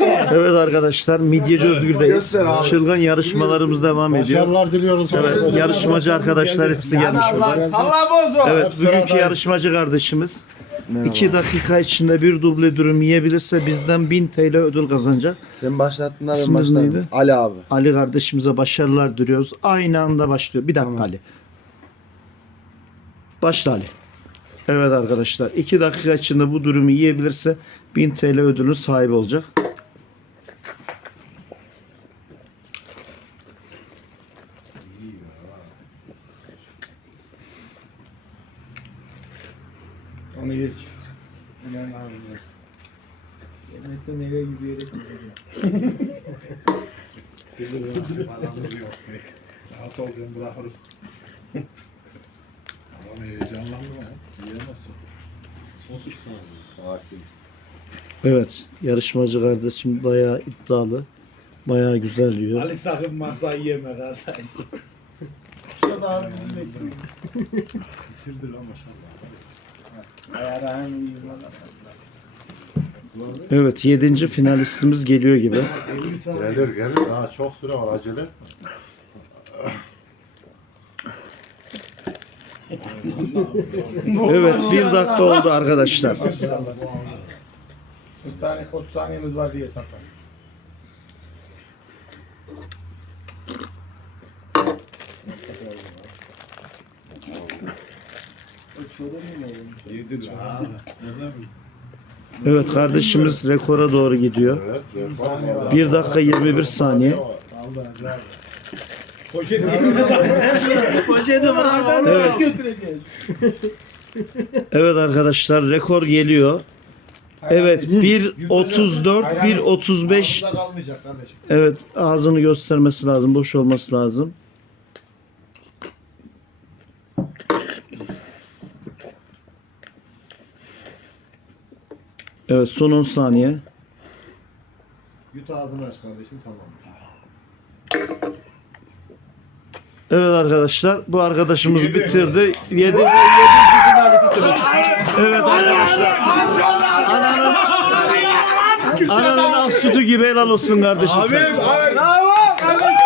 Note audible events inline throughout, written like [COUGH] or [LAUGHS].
[LAUGHS] Evet arkadaşlar Midyeci Özgür'deyiz. Abi. Çılgın yarışmalarımız devam ediyor. Başarılar diliyoruz. Evet yarışmacı arkadaşlar hepsi gelmiş burada. Salla bozu. Evet bugünkü yarışmacı kardeşimiz 2 dakika içinde bir duble dürüm yiyebilirse bizden 1000 TL ödül kazanacak. Sen başlattın ben İsminiz başladım. neydi? Ali abi. Ali kardeşimize başarılar diliyoruz. Aynı anda başlıyor. Bir dakika Ali. Başla Ali. Evet arkadaşlar 2 dakika içinde bu dürümü yiyebilirse 1000 TL ödülün sahibi olacak. Onu geç. Ulan abi. Yemezsen eve gibi yere gideceğim. Paramız yok. Rahat ol ben bırakırım. Adam heyecanlandı mı? Yiyemezsin. Sakin. Evet yarışmacı kardeşim bayağı iddialı. Bayağı güzel yiyor. Ali sakın masayı yeme kardeş. Şurada abi bizi bekliyor. Bitirdi lan maşallah. Evet 7. finalistimiz geliyor gibi. Gelir gelir. Daha çok süre var acele. Evet bir dakika oldu arkadaşlar. 40 saniye 30 saniyemiz var diye saklan. Yedi lan. Evet kardeşimiz rekora doğru gidiyor. Evet. 1 dakika 21 saniye. Poşeti Poşeti bırak Evet. götüreceğiz. Evet arkadaşlar rekor geliyor. Evet 1.34 1.35 Burada kalmayacak kardeşim. Evet ağzını göstermesi lazım boş olması lazım. Evet son 10 saniye. Yut ağzını aç kardeşim tamam. Evet arkadaşlar bu arkadaşımız bitirdi. 7 7. finalistimiz. Evet arkadaşlar. Ananın Ananın ak sütü gibi helal olsun kardeşim. sen. Bravo.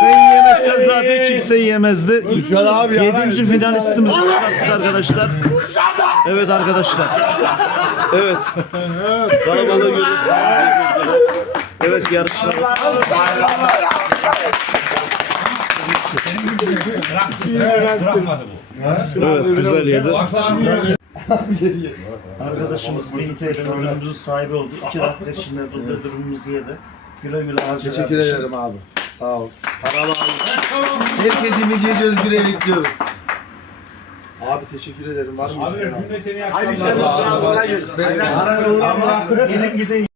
Sen yemezsen zaten kimse yemezdi. Şöyle abi ya. Yedinci finalistimiz çıkarttık arkadaşlar. Evet arkadaşlar. Evet. Kalabalığı görüyorsunuz. Evet yarışma. Evet güzel yedi. Arkadaşımız 1000 TL sahibi oldu. 2 dakika içinde durumumuzu yedi. Güle güle Teşekkür ederim abi. Sağ ol. Herkesi Midyeci Özgür'e bekliyoruz. Abi teşekkür ederim. Var mı? Abi cümleteni Hayırlı işler olsun. yakışlar. Arada uğrama. Gelin gidin